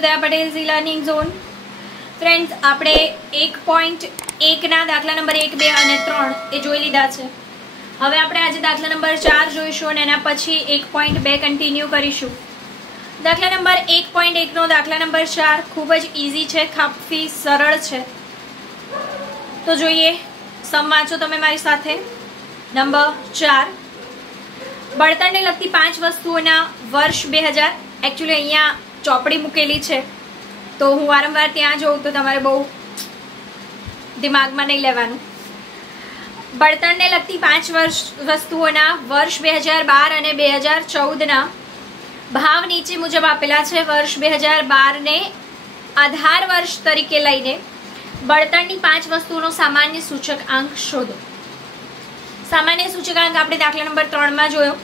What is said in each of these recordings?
Two દયા Patel Zee learning zone. Friends, આપણે 1.1 દાખલા નંબર 1, 2 અને 3 એ જોઈ લીધા છે. હવે આપણે આજે દાખલા નંબર 4 જોઈશું અને એના પછી 1.2 કન્ટિન્યુ કરીશું. દાખલા નંબર 1.1 નો દાખલા નંબર 4 ખૂબ જ ઇઝી છે, કાફી સરળ છે. તો જોઈએ, સમ વાંચો તમે મારી સાથે. નંબર 4, બળતણને લગતી 5 વસ્તુઓના વર્ષ 2000. એકચ્યુઅલી અહીંયા ચોપડી મૂકેલી છે તો હું વારંવાર ત્યાં જોઉં તો તમારે બહુ દિમાગમાં નહીં લેવાનું. બળતણને લગતી 5 વસ્તુઓના વર્ષ 2012 અને 2014ના ભાવ નીચે મુજબ આપેલા છે. વર્ષ 2012 ને આધાર વર્ષ તરીકે લઈને બળતણની 5 વસ્તુઓનો સામાન્ય સૂચકાંક શોધો. સામાન્ય સૂચકાંક આપણે દાખલા નંબર 3 માં જોયો.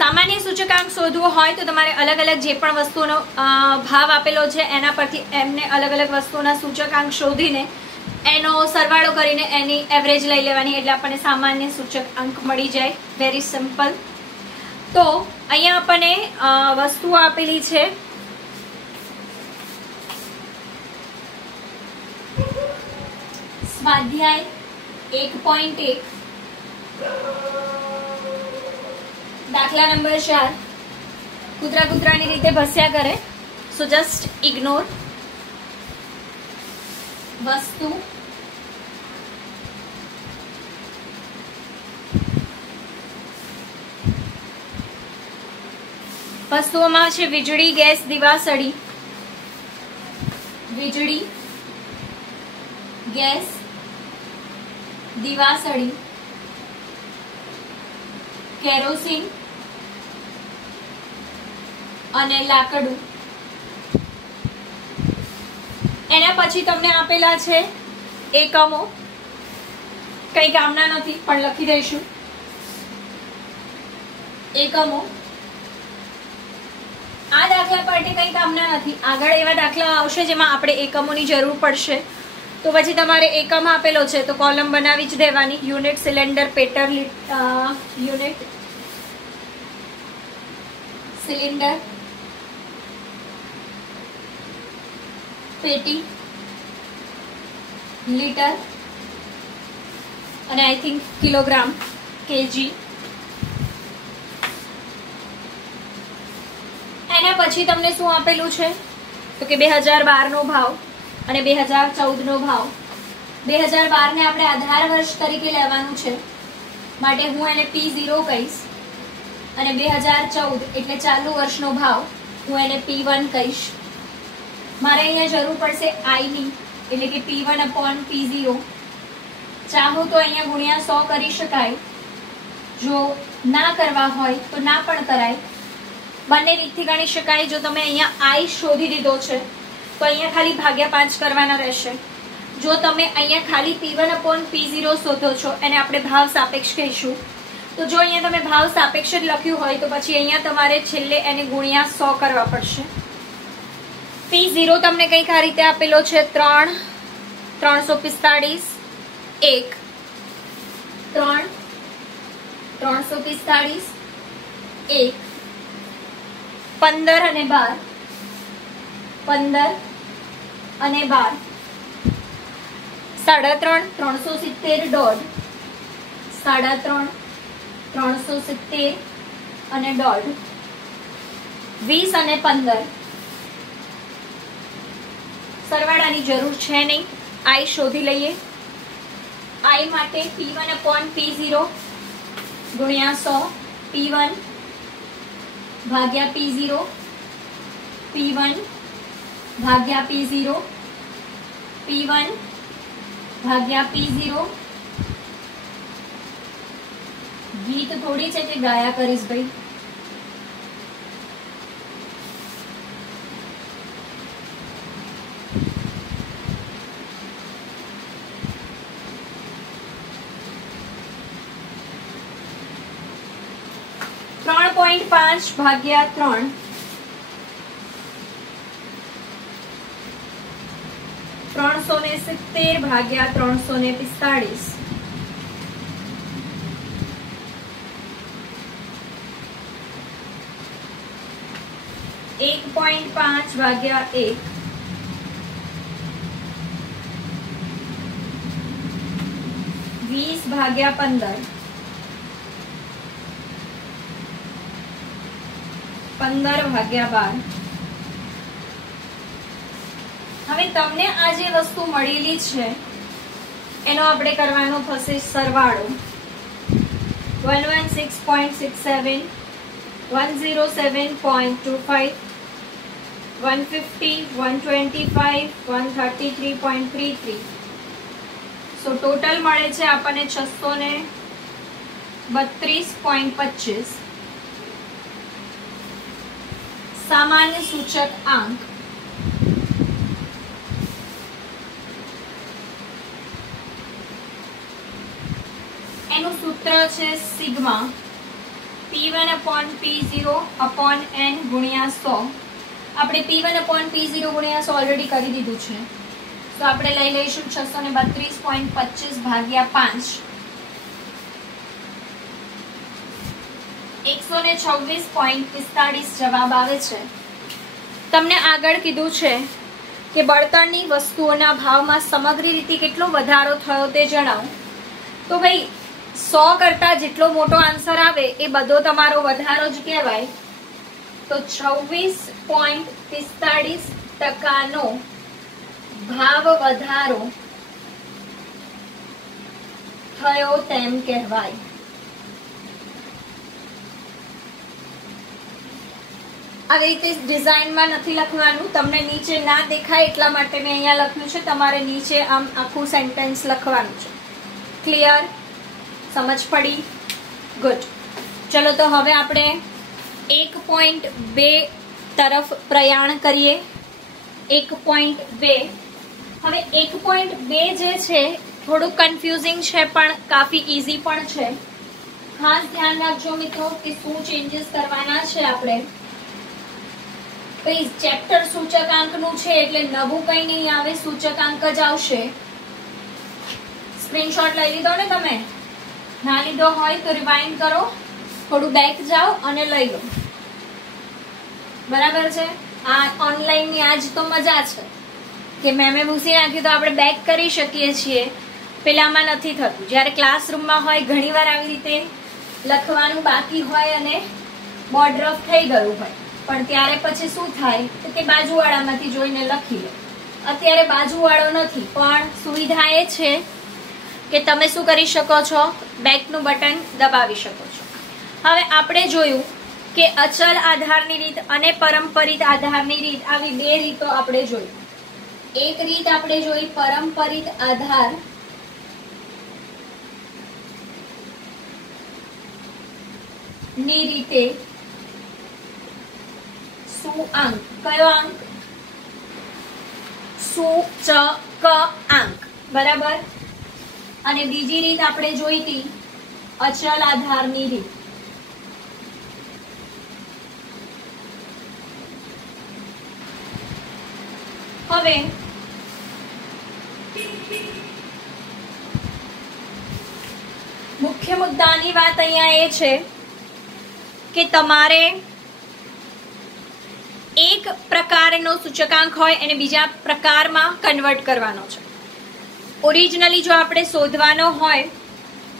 સામાન્ય સૂચકાંક શોધવો હોય તો તમારે અલગ અલગ જે પણ વસ્તુનો ભાવ આપેલો છે એના પરથી એમને અલગ અલગ વસ્તુઓના સૂચકાંક શોધીને એનો સરવાળો કરીને એની એવરેજ લઈ લેવાની, એટલે આપણને સામાન્ય સૂચકાંક મળી જાય. Very simple. તો અહીંયા આપણને વસ્તુઓ આપેલી છે. સ્વાધ્યાય 1.1 દાખલા નંબર 4. કૂતરા કૂતરાની રીતે ભસ્યા કરે, સો જસ્ટ ઇગ્નોર. વસ્તુ વસ્તુઓમાં છે વીજળી, ગેસ, દિવાસળી. વીજળી, ગેસ, દિવાસળી, કેરોસીન અને લાકડું. એના પછી તમને આપેલા છે એકમો. કઈ કામના નથી પણ લખી દઈશું. એકમો આ દાખલા માટે કઈ કામના નથી. આગળ એવા દાખલા આવશે જેમાં આપણે એકમોની જરૂર પડશે, તો પછી તમારે એકમ આપેલો છે તો કોલમ બનાવી જ દેવાની. યુનિટ, સિલિન્ડર, પેટર, યુનિટ, સિલિન્ડર, પેટી, લીટર અને આઈ થિંક કિલોગ્રામ, કેજી. એના પછી તમને શું આપેલું છે તો કે 2012 નો ભાવ અને 2014 નો ભાવ. 2012 ને આપણે આધાર વર્ષ તરીકે લેવાનું છે માટે હું એને P0 કહીશ અને 2014 એટલે ચાલુ વર્ષનો ભાવ હું એને P1 કહીશ. મારે અહીંયા જરૂર પડશે I ની, એટલે કે P1/P0. ચાહું તો અહીંયા ગુણ્યા 100 કરી શકાય. જો ના કરવા હોય તો ના પણ કરાય. બંને રીતથી ગણી શકાય. જો તમે અહીંયા I શોધી દીધો છે તો અહીંયા ખાલી ભાગ્યા 5 કરવાના રહેશે. જો તમે અહીંયા ખાલી P1/P0 શોધો છો, એને આપણે ભાવ સાપેક્ષ કહીશું. તો જો અહીંયા તમે ભાવ સાપેક્ષ જ લખ્યું હોય તો પછી અહીંયા તમારે છેલ્લે એને ગુણ્યા 100 કરવા પડશે. P0 તમને કંઈક આ રીતે આપેલો છે 3, 345, 1, 3, 345, 1, 15 અને 12, 15 અને 12, 3.5, 370, દોઢ, 3.5, 370 અને દોઢ, 20 અને 15. સરવાળાની જરૂર છે નહીં, I શોધી લઈએ. I માટે P1/P0 ગુણ્યા 100, P1 ભાગ્યા P0, P1 ભાગ્યા P0, P1 ભાગ્યા P0. ગીત થોડી છે કે ગાયા કરીશ ભાઈ. .5 ભાગ્યા 3, 370 ભાગ્યા 345. 1.5 ભાગ્યા 1 20 ભાગ્યા 15 15 ભાગ્યા 12. હવે તમને આ જે વસ્તુ મળેલી છે એનો આપણે કરવાનો થશે સરવાળો. 116.67, 107.25, 150, 125, 133.33. સો ટોટલ મળે છે આપણને 632.25. સામાન્ય સૂચક આંક એનું સૂત્ર છે સિગ્મા P1/P0/n ગુણ્યા 100. આપણે P1/P0 ગુણ્યા 100 ઓલરેડી કરી દીધું છે, તો આપણે લઈ લઈશું 632.25 ભાગ્યા 5. 126.45 જવાબ આવે છે. તમને આગળ કીધું છે કે બળતણની વસ્તુઓના ભાવમાં સમગ્ર રીતે કેટલો વધારો થયો તે જણાવો. તો ભાઈ 100 કરતા જેટલો મોટો આન્સર આવે એ બધો તમારો વધારો જ કહેવાય. તો 26.45% ભાવ વધારો થયો તેમ કહેવાય. આવી રીતે ડિઝાઇનમાં નથી લખવાનું, તમને નીચે ના દેખાય એટલા માટે મેં અહીંયા લખ્યું છે. તમારે નીચે આમ આખું સેન્ટેન્સ લખવાનું છે. ક્લિયર? સમજ પડી? ગુડ. ચલો તો હવે આપણે 1.2 તરફ પ્રયાણ કરીએ. 1.2. હવે 1.2 જે છે થોડું કન્ફ્યુઝિંગ છે પણ કાફી ઈઝી પણ છે. ખાસ ધ્યાન રાખજો મિત્રો કે શું ચેન્જીસ કરવાના છે આપણે. ભાઈ ચેપ્ટર સૂચકાંકનું છે એટલે નવું કંઈ નહીં આવે, સૂચકાંક જ આવશે. સ્ક્રીનશોટ લઈ લીધો ને તમે? ના લીધો હોય તો રિવાઇન્ડ કરો, થોડું બેક જાઓ અને લઈ લો. બરાબર છે? આ ઓનલાઈનની આજ તો મજા છે કે મેમે ભૂસી નાખ્યું તો આપણે બેક કરી શકીએ છીએ. પેલામાં નથી થતું. જ્યારે ક્લાસરૂમમાં હોય ઘણીવાર આવી રીતે લખવાનું બાકી હોય અને બોર્ડ રફ થઈ ગયું હોય, પણ ત્યારે પછી શું થાય કે બાજુવાળામાંથી જોઈને લખી લો. અત્યારે બાજુવાળો નથી, પણ સુવિધા એ છે કે તમે શું કરી શકો છો, બેકનું બટન દબાવી શકો છો. હવે આપણે જોયું કે અચલ આધારની રીત અને પરંપરિત આધારની રીત, આવી બે રીતો આપણે જોઈ. એક રીત આપણે જોઈ પરંપરિત આધાર ની રીતે સુઆંક, કયો આંક? સૂચક આંક. બરાબર. અને બીજી રીત આપણે જોઈ હતી અચલ આધારની રીત. હવે મુખ્ય મુદ્દાની વાત અહીંયા એ છે કે તમારે એક પ્રકારનો સૂચકાંક હોય એને બીજા પ્રકારમાં કન્વર્ટ કરવાનો છે. ઓરિજિનલી જો આપણે શોધવાનો હોય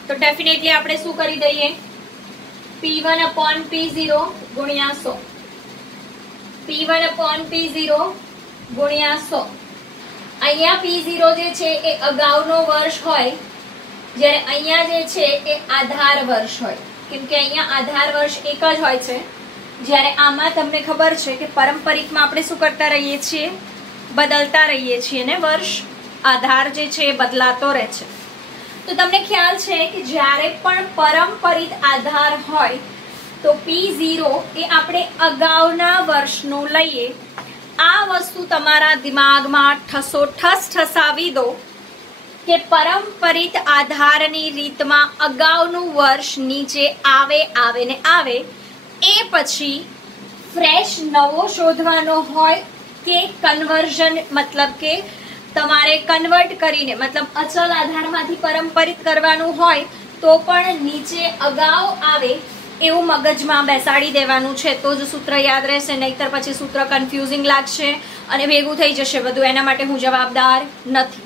તો ડેફિનેટલી આપણે શું કરી દઈએ, P1/P0 ગુણ્યા 100. P1/P0 ગુણ્યા 100. અહીંયા P0 જે છે એ અગાઉનો વર્ષ હોય, જ્યારે અહીંયા જે છે એ આધાર વર્ષ હોય. કેમ કે અહીંયા આધાર વર્ષ એક જ હોય છે, જ્યારે આમાં તમને ખબર છે કે પરંપરિતમાં આપણે શું કરતા રહીએ છીએ, બદલતા રહીએ છીએ ને વર્ષ આધાર જે છે એ બદલાતો રહે છે. તો તમને ખ્યાલ છે કે જ્યારે પણ પરંપરિત આધાર હોય તો P0 એ આપણે અગાઉના વર્ષનું લઈએ. આ વસ્તુ તમારા દિમાગમાં ઠસોઠસ ઠસાવી દો કે પરંપરિત આધારની રીતમાં અગાઉનું વર્ષ નીચે આવે ને આવે. એ પછી ફ્રેશ નવો શોધવાનો હોય કે કન્વર્ઝન, મતલબ કે તમારે કન્વર્ટ કરીને, મતલબ અચલ આધારમાંથી પરંપરિત કરવાનું હોય તો પણ નીચે અગાઉ આવે એવું મગજમાં બેસાડી દેવાનું છે તો જ સૂત્ર યાદ રહેશે, નહીતર પછી સૂત્ર કન્ફ્યુઝિંગ લાગશે અને ભેગું થઈ જશે બધું. એના માટે હું જવાબદાર નથી.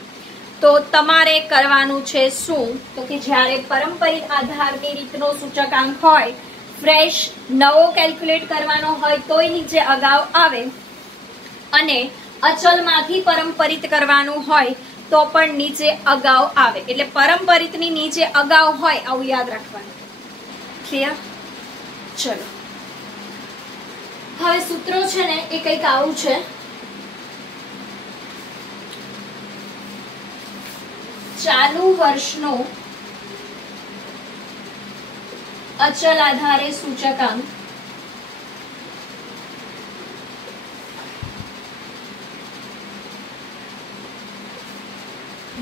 તો તમારે કરવાનું છે શું, તો કે જ્યારે પારંપરિક આધારની રીતનો સૂચકાંક હોય, ફ્રેશ નવો કેલ્ક્યુલેટ કરવાનો હોય તોય નીચે અગાઉ આવે, અને અચલમાંથી પરંપરિત કરવાનું હોય તો પણ નીચે અગાઉ આવે. એટલે પરંપરિતની નીચે અગાઉ હોય આવું યાદ રાખવાનું. ક્લિયર? ચલો હવે સૂત્રો છે ને એ કંઈક આવું છે. ચાલુ વર્ષનો અચલ આધારે સૂચકાંક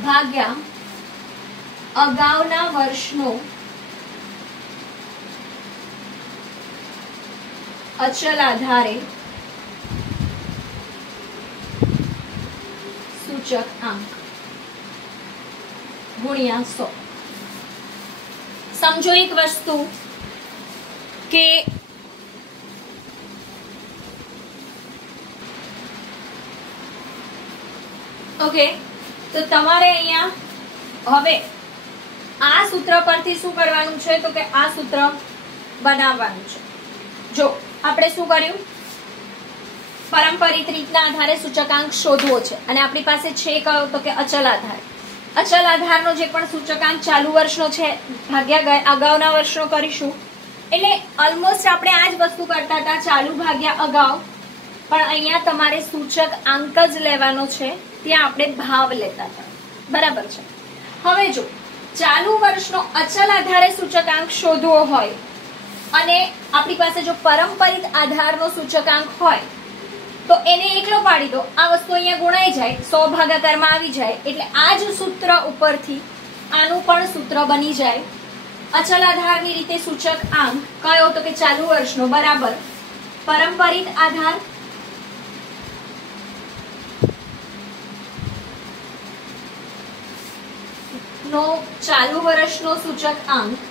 ભાગ્યા અગાઉના વર્ષનો અચલ આધારે સૂચકાંક ગુણ્યા 100. સમજો એક વસ્તુ કે ઓકે, તો તમારે અહીંયા હવે આ સૂત્ર પરથી શું કરવાનું છે, તો કે આ સૂત્ર બનાવવાનું છે. જો આપણે શું કર્યું, પારંપરિક રીતના આધારે સૂચકાંક શોધવો છે અને આપણી પાસે છે કયો, તો કે અચલ આધાર. અચલ આધારનો જે પણ સૂચકાંક ચાલુ વર્ષનો છે ભાગ્યા અગાઉના વર્ષનો કરીશું. એટલે ઓલમોસ્ટ આપણે આ જ વસ્તુ કરતા હતા, ચાલુ ભાગ્યા અગાઉ, પણ અહીંયા તમારે સૂચક આંક જ લેવાનો છે, ત્યાં આપણે ભાવ લેતા હતા. બરાબર છે. હવે જો ચાલુ વર્ષનો અચલ આધારે સૂચકાંક શોધવો હોય અને આપણી પાસે જો પારંપરિક આધારનો સૂચકાંક હોય તો એને એકલો પાડી દો, આ વસ્તુ અહીંયા ગુણાઈ જાય, 100 ભાગાકારમાં આવી જાય. એટલે આ જ સૂત્ર ઉપરથી આનું પણ સૂત્ર બની જાય. અચલ આધારની રીતે સૂચક આંક કયો, તો કે ચાલુ વર્ષનો બરાબર પારંપરિક આધાર નો ચાલુ વર્ષનો સૂચક આંક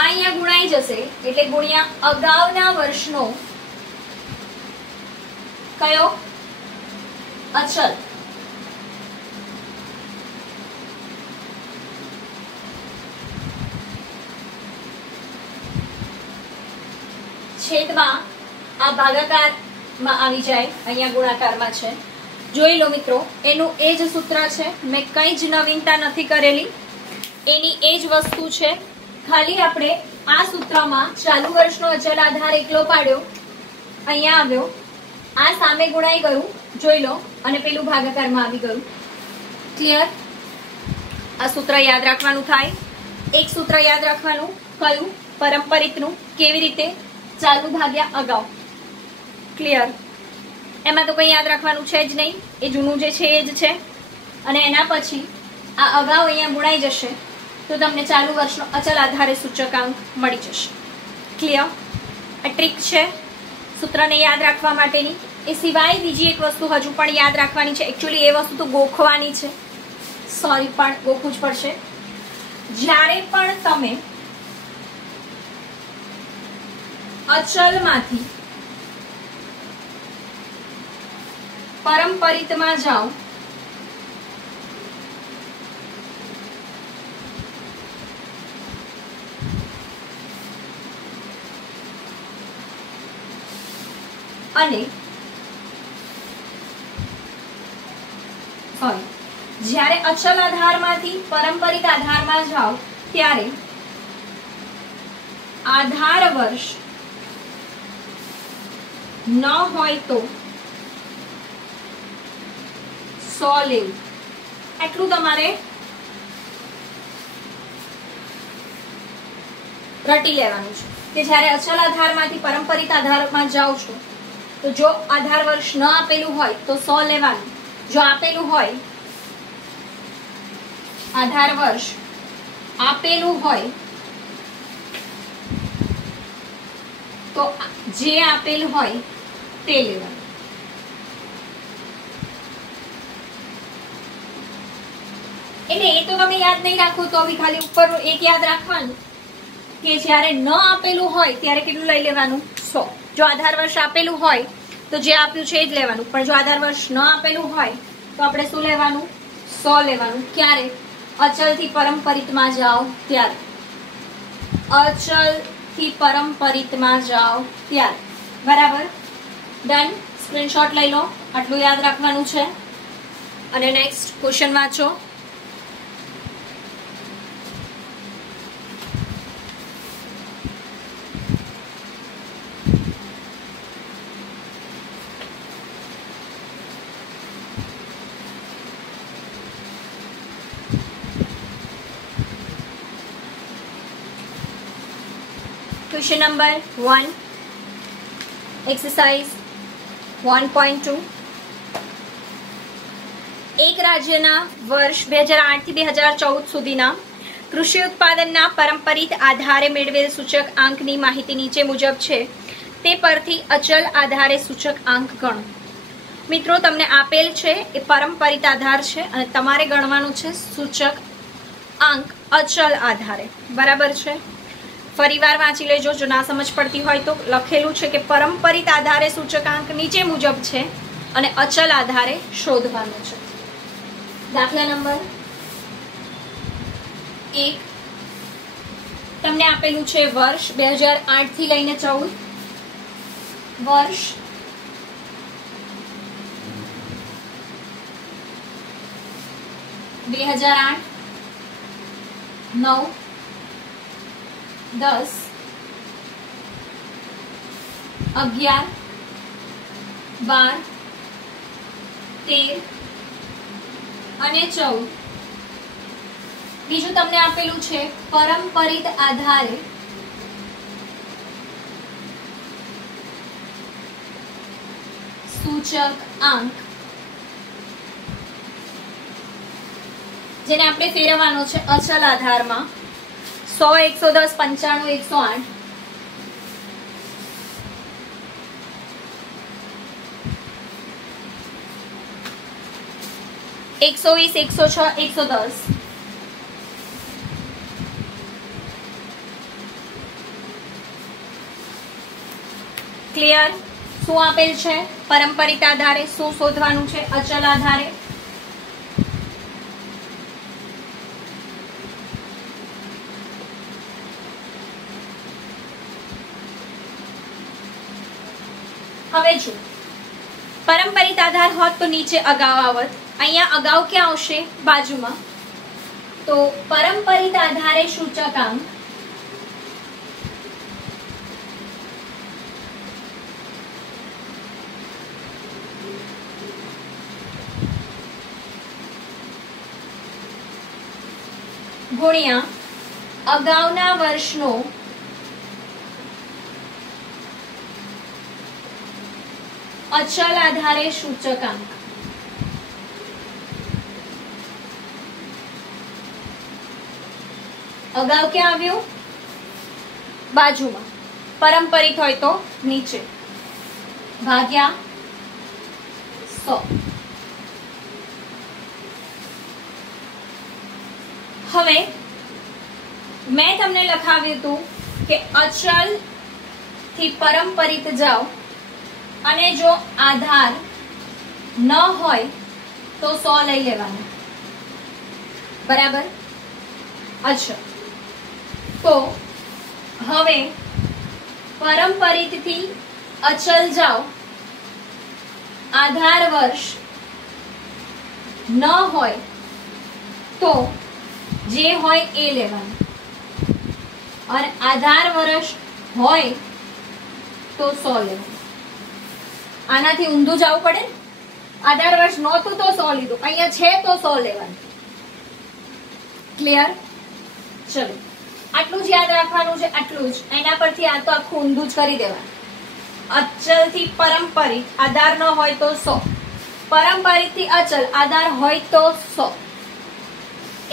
અહીંયા ગુણાઈ જશે, એટલે ગુણ્યા અગાઉના વર્ષનો કયો અચલ. છેદમાં આ ભાગાકારમાં આવી જાય, અહીંયા ગુણાકારમાં છે. જોઈ લો મિત્રો, એનું એ જ સૂત્ર છે, મેં કંઈ જ નવીનતા નથી કરેલી, એની એ જ વસ્તુ છે. ખાલી આપણે આ સૂત્રમાં ચાલુ વર્ષનો અચલ આધાર એકલો પાડ્યો, અહીંયા આવ્યો, આ સામે ગુણાઈ ગયું, જોઈ લો, અને પેલું ભાગાકારમાં આવી ગયું. ક્લિયર? આ સૂત્ર યાદ રાખવાનું થાય. એક સૂત્ર યાદ રાખવાનું કયું, પારંપરિકનું. કેવી રીતે? ચાલુ ભાગ્યા અગાઉ. ક્લિયર? એમાં તો કંઈ યાદ રાખવાનું છે જ નહીં, એ જૂનું જે છે એ જ છે. અને એના પછી આ અગાઉ અહીંયા ગુણાઈ જશે તો તમને ચાલુ વર્ષનો અચલ આધારે સૂચકાંક મળી જશે. ક્લિયર? આ ટ્રીક છે સૂત્રને યાદ રાખવા માટેની. એ સિવાય બીજી એક વસ્તુ હજુ પણ યાદ રાખવાની છે. એકચ્યુઅલી એ વસ્તુ તો ગોખવાની છે, સોરી, પણ ગોખવું જ પડશે. જ્યારે પણ તમે અચલમાંથી પારંપરિકમાં જાઓ અને જ્યારે અચલ આધારમાંથી પારંપરિક આધારમાં જાઓ ત્યારે આધાર વર્ષ ન હોય તો 100 લેવું. એટલું તમારે રટી લેવાનું છે કે જ્યારે અચલ આધારમાંથી પારંપરિક આધારમાં જાઓ છો તો જો આધાર વર્ષ ન આપેલું હોય તો 100 લેવાનું. જો આપેલું હોય, આધાર વર્ષ આપેલું હોય તો જે આપેલું હોય તે લેવાનું. એટલે એ તો તમે યાદ નહીં રાખો તો બી ખાલી ઉપર એક યાદ રાખવાનું કે જ્યારે ન આપેલું હોય ત્યારે કેટલું લઈ લેવાનું 100. જો આધાર વર્ષ આપેલું હોય તો જે આપ્યું છે એ જ લેવાનું, પણ જો આધાર વર્ષ ન આપેલું હોય તો આપણે શું લેવાનું? 100 લેવાનું. ક્યારે? અચલથી પરંપરિતમાં જાઓ ત્યારે. અચલથી પરંપરિતમાં જાઓ ત્યારે. બરાબર? ડન. સ્ક્રીનશોટ લઈ લો. આટલું યાદ રાખવાનું છે. અને નેક્સ્ટ ક્વેશ્ચન વાંચો. Question number 1, exercise 1.2. એક રાજ્યના વર્ષ 2008 થી 2014 સુધીના કૃષિ ઉત્પાદનના પરંપરિત આધારે મેળવેલ સૂચક આંકની માહિતી નીચે મુજબ છે. તે પરથી અચલ આધારે સૂચક આંક ગણો. મિત્રો, તમને આપેલ છે એ પરંપરિત આધાર છે અને તમારે ગણવાનું છે સૂચક આંક અચલ આધારે. બરાબર છે? ફરીવાર વાંચી લેજો જો ના સમજ પડતી હોય તો. લખેલું છે કે પરંપરિત આધારે સૂચકાંક નીચે મુજબ છે અને અચલ આધારે શોધવાનું છે. દાખલા નંબર 1 તમને આપેલું છે વર્ષ 2008 થી લઈને 14. વર્ષ 2008, 9, 10, 11, 12, 13 અને 14. બીજું તમને આપેલું છે પરંપરિત આધારે સૂચક આંક, જેને આપણે ફેરવવાનો છે અચલ આધારમાં. 100, 110, 95, 108. $120, 106, 110. ક્લિયર? શું આપેલ છે? પરંપરિત આધારે શું શોધવાનું છે? અચલ આધારે. હવે જો પરંપરિત આધાર હોત તો નીચે અગાઉ આવત. અહીંયા અગાઉ ક્યાં આવશે? બાજુમાં. તો પરંપરિત આધારે સૂચકાંક ગુણ્યા અગાઉના વર્ષનો અચલ આધારે સૂચકાંક. અગાઉ ક્યાં આવ્યું? બાજુમાં. પરંપરિત હોય તો નીચે. ભાગ્યા 100. હવે મેં તમને લખાવ્યું હતું કે અચલ થી પરંપરિત જાઓ અને જો આધાર ન હોય તો 100 લઈ લેવાના. બરાબર? અચ્છા, તો હવે પરંપરિત થી અચલ જાઓ, આધાર વર્ષ ન હોય તો જે હોય એ લેવાનું અને આધાર વર્ષ હોય તો 100 લેવાનું. આનાથી ઊંધું જવું પડે. આધાર વર્ષ નહોતું તો 100 લીધું, અહીંયા છે તો 100 લેવાનું. ક્લિયર? ચલો, આટલું જ યાદ રાખવાનું છે. આટલું જ. એના પરથી આ તો આખું ઊંધું જ કરી દેવાનું. અચલ થી પરંપરિત આધાર ન હોય તો 100, પરંપરિત થી અચલ આધાર હોય તો 100.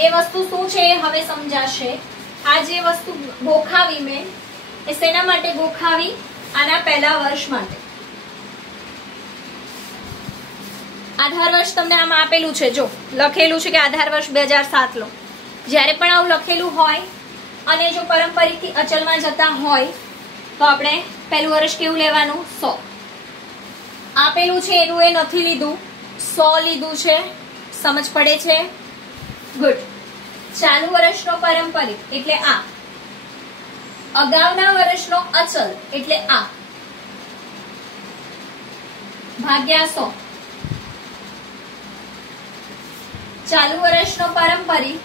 એ વસ્તુ શું છે હવે સમજાશે. આ જે વસ્તુ ગોખાવી મેં એ શેના માટે ગોખાવી? આના પહેલા વર્ષ માટે. આધાર વર્ષ તમને આમાં આપેલું છે, જો લખેલું છે કે આધાર વર્ષ 2007 લો. જ્યારે પણ આવું લખેલું હોય અને જો પારંપરિકથી અચલમાં જતા હોય તો આપણે પહેલું વર્ષ કેવું લેવાનું? 100. આપેલું છે એનું એ નથી લીધું, 100 લીધું છે. સમજ પડે છે? ગુડ. ચાલુ વર્ષનો પારંપરિક એટલે આ, અગાઉના વર્ષનો અચલ એટલે આ, ભાગ્યા 100. ચાલુ વર્ષનો પારંપરિક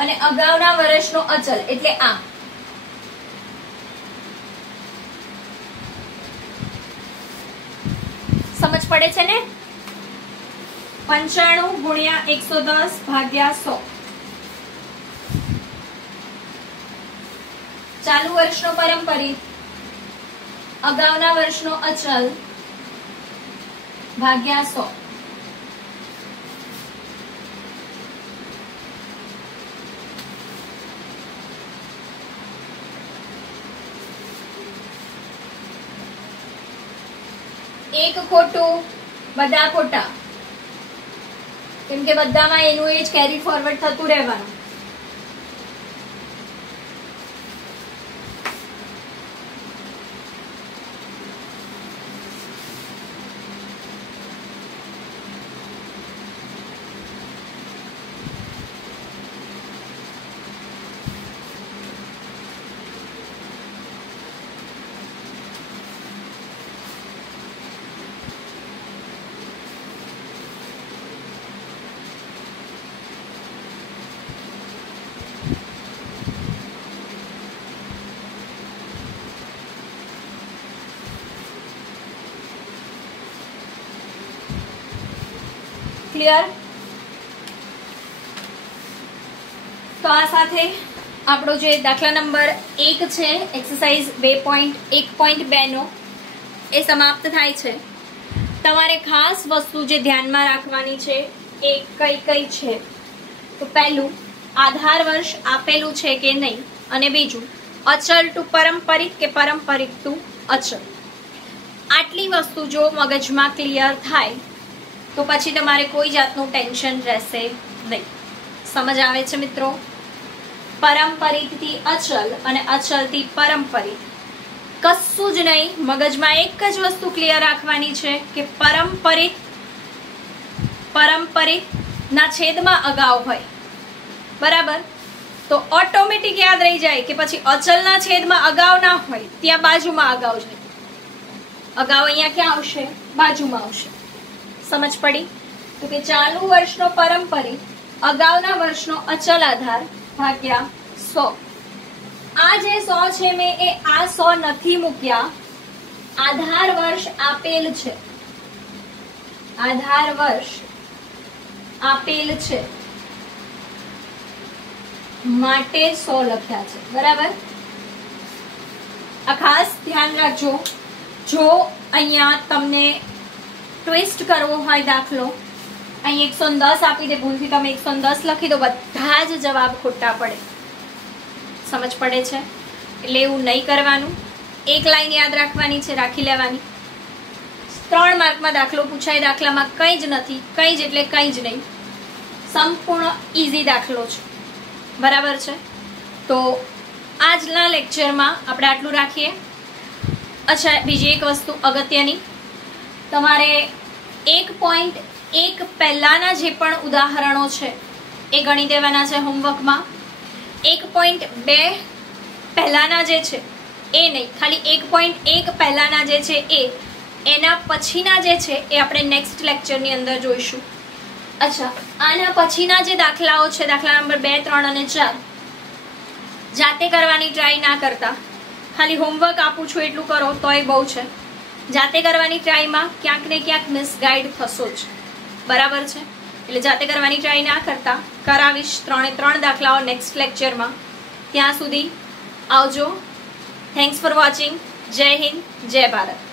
અને અગાઉના વર્ષનો અચલ એટલે આ. સમજ પડે છે ને? 95 ગુણ્યા 110 ભાગ્યા 100. ચાલુ વર્ષનો પારંપરિક, અગાઉના વર્ષનો અચલ ભાગ્યા 100. એક ખોટું, બધા ખોટા, કેમ કે બધામાં એનું એ જ કેરી ફોરવર્ડ થતું રહેવાનું. ક્લિયર? તો આ સાથે આપણો જે દાખલા નંબર 1 છે એક્સરસાઇઝ 2.1.2 નો એ સમાપ્ત થાય છે. તમારે ખાસ વસ્તુ જે ધ્યાનમાં રાખવાની છે એ કઈ કઈ છે? તો પહેલું, આધાર વર્ષ આપેલું છે કે નહીં, અને બીજું અચલ ટુ પારંપરિક કે પારંપરિક ટુ અચલ. આટલી વસ્તુ જો મગજમાં ક્લિયર થાય તો પછી તમારે કોઈ જાતનું ટેન્શન રહેશે નહીં. સમજ આવે છે મિત્રો? પારંપરિકથી અચલ અને અચલથી પારંપરિક, કશું જ નહીં. મગજમાં એક જ વસ્તુ ક્લિયર રાખવાની છે કે પારંપરિક ના છેદમાં અગાઉ હોય, બરાબર? તો ઓટોમેટિક યાદ રહી જાય કે પછી અચલના છેદમાં અગાઉ ના હોય, ત્યાં બાજુમાં અગાઉ છે. અગાઉ અહીંયા ક્યાં આવશે? બાજુમાં આવશે. સમજ પડી? તો કે ચાલુ વર્ષનો પારંપરિક, અગાઉના વર્ષનો અચલ આધાર ભાગ્યા 100. આ જે 100 છે મેં એ આ 100 નથી મૂક્યા, આધાર વર્ષ આપેલ છે, આધાર વર્ષ આપેલ છે માટે 100 લખ્યા છે, બરાબર? આ ખાસ ધ્યાન રાખજો. જો અહીંયા તમને ટ્વિસ્ટ કરવો હોય દાખલો, અહીં 110 આપી દે, ભૂલથી તમે 110 લખી દો, બધા જ જવાબ ખોટા પડે. સમજ પડે છે? એટલે એવું નહીં કરવાનું. એક લાઈન યાદ રાખવાની છે, રાખી લેવાની. 3 માર્કમાં દાખલો પૂછાય, દાખલામાં કંઈ જ નથી. કંઈ જ એટલે કંઈ જ નહીં, સંપૂર્ણ ઈઝી દાખલો છે, બરાબર છે? તો આજના લેક્ચરમાં આપણે આટલું રાખીએ. અચ્છા, બીજી એક વસ્તુ અગત્યની, તમારે 1.1 પહેલાના જે પણ ઉદાહરણો છે એ ગણી દેવાના છે હોમવર્કમાં. 1.2 પહેલાના જે છે એ નહીં, ખાલી 1.1 પહેલાના જે છે એ, એના પછીના જે છે એ આપણે નેક્સ્ટ લેક્ચરની અંદર જોઈશું. અચ્છા, આના પછીના જે દાખલાઓ છે, દાખલા નંબર 2, 3 અને 4, જાતે કરવાની ટ્રાય ના કરતા. ખાલી હોમવર્ક આપું છું એટલું કરો તોય બહુ છે. જાતે કરવાની ટ્રાયમાં ક્યાંક ને ક્યાંક મિસગાઈડ થશો જ, બરાબર છે? એટલે જાતે કરવાની ટ્રાય ના કરતા. કરાવીશ 3 દાખલાઓ નેક્સ્ટ લેક્ચરમાં. ત્યાં સુધી આવજો. Thanks for watching. જય હિન્દ, જય ભારત.